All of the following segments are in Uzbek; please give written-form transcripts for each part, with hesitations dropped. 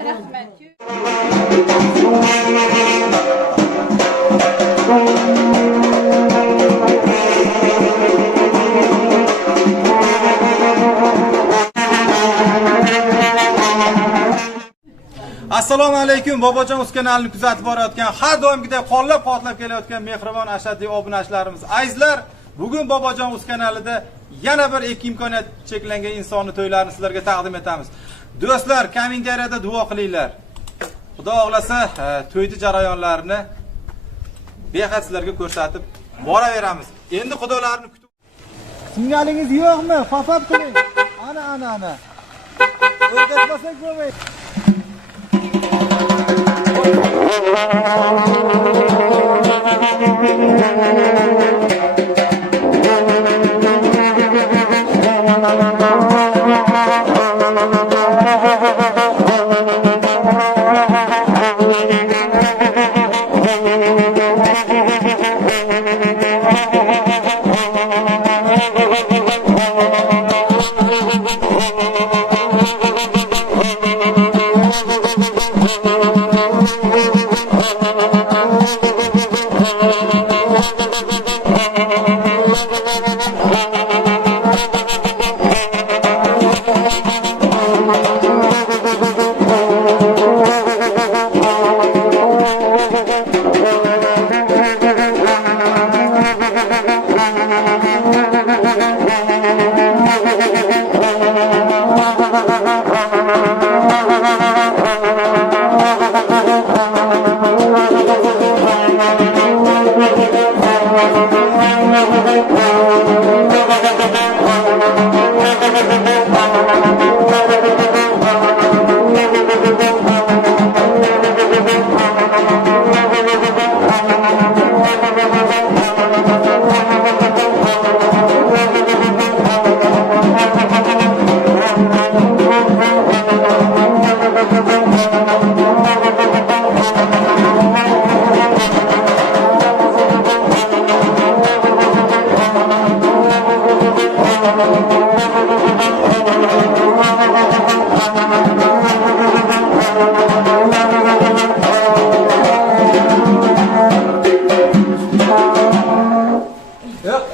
Rahmat. Assalomu alaykum, Bobojon Uz kanalini kuzatib borayotgan, har doimgidek qo'llab-quvvatlab kelayotgan mehribon ashaddiy obunachilarimiz, azizlar, bugun Bobojon Uz kanalida yana bir ikki imkoniyat cheklangan insonni to'ylarini sizlarga taqdim etamiz. Do'stlar, kommentariyada duo qilinglar. Xudo xohlasa, to'ydi jarayonlarini behad sizlarga ko'rsatib boraveramiz. Endi xudolarni kutib. Singalingiz yo'qmi? Fafab qiling. Ana. O'rgatmasak bo'lmaydi.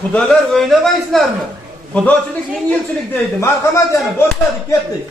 Xudolar o'ynamaysizlarmi? Xudochilik ming yilchilik deydi. Marhamat, yana boshladik, ketdik.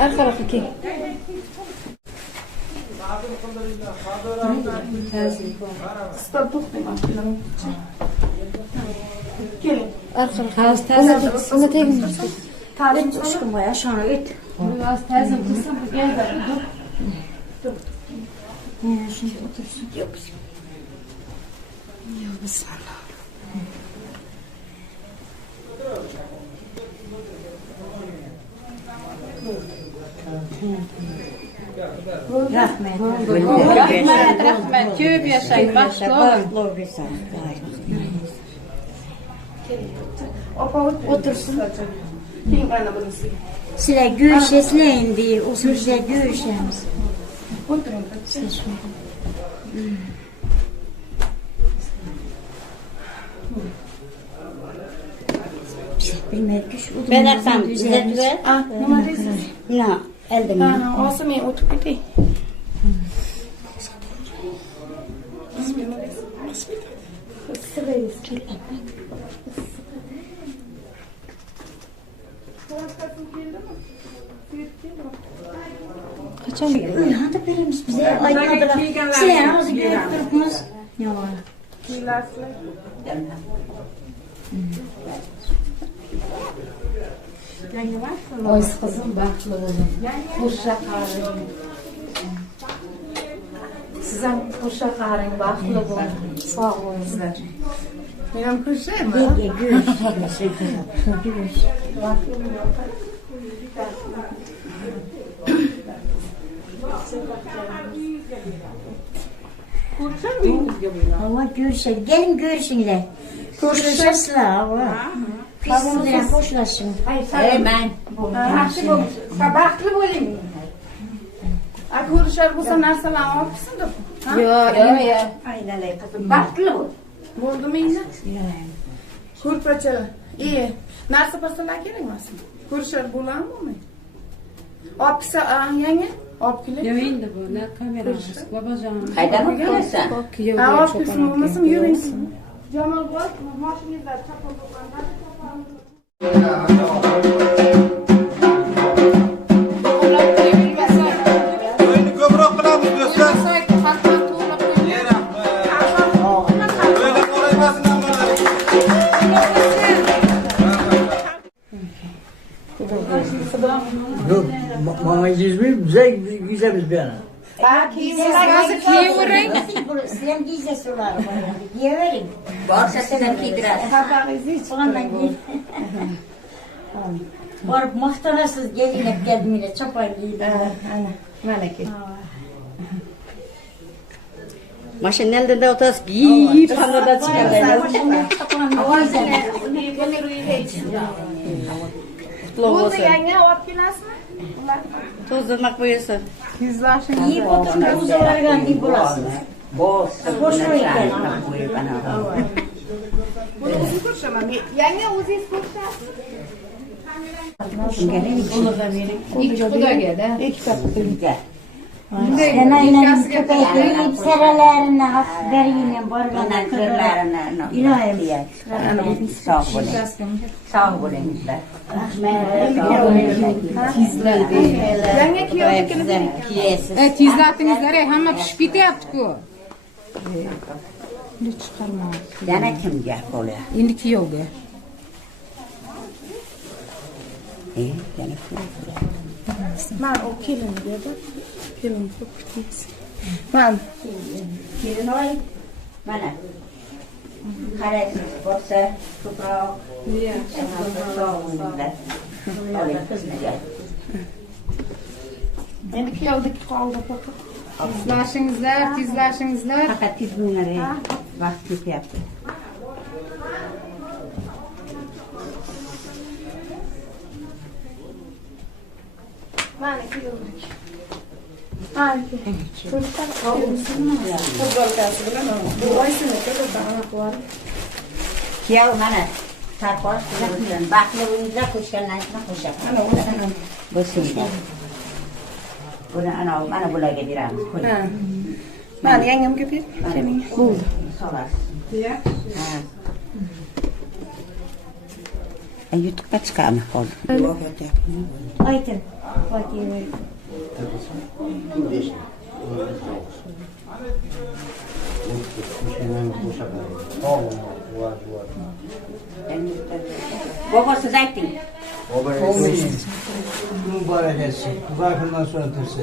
Arka ki. Arka. Sana tegin. Talim aşkım ya şana git. Biraz tezim kızım gel de dur. Dur. Şimdi otursun. Yok. Yok bismillah. Rahmet. Rahmet. Köp yaşayın. Başlı olun. Otursun. Sizler görüşesleyin diye. O sizler görüşemiz. Oturun. Bilmek ki şu Ben atsam düzeltme. Ah, nima deysiz? Ne? Elde mi? Ha, olsa men o'tib ketay. Hadi birimiz bize aytmadılar. Sizler ağzı görüp durupmuz. Yalan. Oy kızım baxtlı olun. Qo'sha qaring. Siz ham qo'sha qaring, baxtli bo'lin. Sog' bo'linglar. Men ham ko'rishaymi? Yenge görüş. Hava görüşelim. Gelin görüşünler. Hoşlaşsınlar hava. Kızımla hoşlaşın. Hemen. Yaxshi bo'ling. Baxtli bo'ling. A ko'rishar bo'lsa narsalarni olibsiz-da. Yo. Aynen kızım. Baklı bu. Bo'ldimi endi? Ko'rpachalar. Narsa pasalar kerak emasmi? Ko'rishar bo'ladimi bo'lmaydi? Olibsa, yangi olib keling. Yo endi bular kamerasiz. Babajon. Qaydan qo'ysan? Ha, olib kelsin bo'lmasam yuring. Jamol bor, mashinangizda chapon bo'lganda. To'yni ko'proq qilamiz do'stlar. Böyle kolaymasın ammalar. Yok, mama yüzümüz bize güzeliz bir yana. Sen giyse sular var. Giyeverin. Varsa sen giydirer. Ondan giy. Varıp mahtanasız gelin hep geldim yine çapan giydim. Maşının elinde otas giyip hanada çıkarlar. Bo'ldi yangi olib kelasizmi? Tozdurmak buyursun. Giyip oturma uzalargan deyip bulasın. Boz. Boş koyarken. Buyur bana. Buni o'zim ko'rshaman. Yangi o'zingiz ko'rishasiz. İki xudoga-da. Hemen köpekleri serelerine haberine bargana Kırlarına. İlahi. Sağ olun. Sağ olun. Yangi kiyovnikini Kiyesiz. Tezlatingizlar hamma pishib ketyapti-ku. Yana kim gap oluyor? Endi kuyovga. Yana kim? man o kelin dedi. Kelin ko'p kutmaysiz. Man Kirin oy. Mana. Qaraysiz bo'lsa ko'proq. Sağ olun. Öyle kızma gel. endi kiyovdik qoldi faqat. Tezlashingizlar. Fakat biz bunları vakit yaptık. Mana kiyovdik. Ha, futbolkasi bilan bu oysini ko'rsa aniqlar. Kiyav mana. Sarpor bilan baxtli o'yinlar qo'shganlarni qo'shadi. Ana o'sini. Bu shunday. Buni mana bularga beramiz. Ha. Mana yangamga ber. Bo'ldi. Solasiz. Ya. Ha. YouTube'ga chiqamiz hozir. Aytın. Fatih'e. Baba siz ayting. Mübarek etsin. Bakımdan sonra tırsı.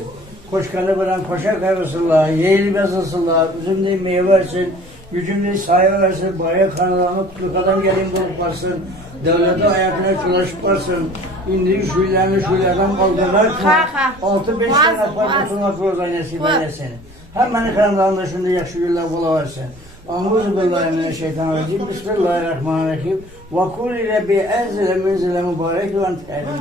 Koşkanı bilen koşa kaybolsunlar, yeğilip yazılsınlar, üzümde meyve versin, gücümde sayı versin, baya kanalını tutuk adam gelin bulup varsın, devlete ayakına ulaşıp varsın, İndirik şuylardan kaldırlar. Ha. 6-5 tane parçasına program nasip eylesin. Hemen kanalında şimdi yakşı günler bulavarsın. Euzubillahimineşşeytanirracim. Bismillahirrahmanirrahim. Ve kul ile bi enzile menzile mübarek ve ente eylem.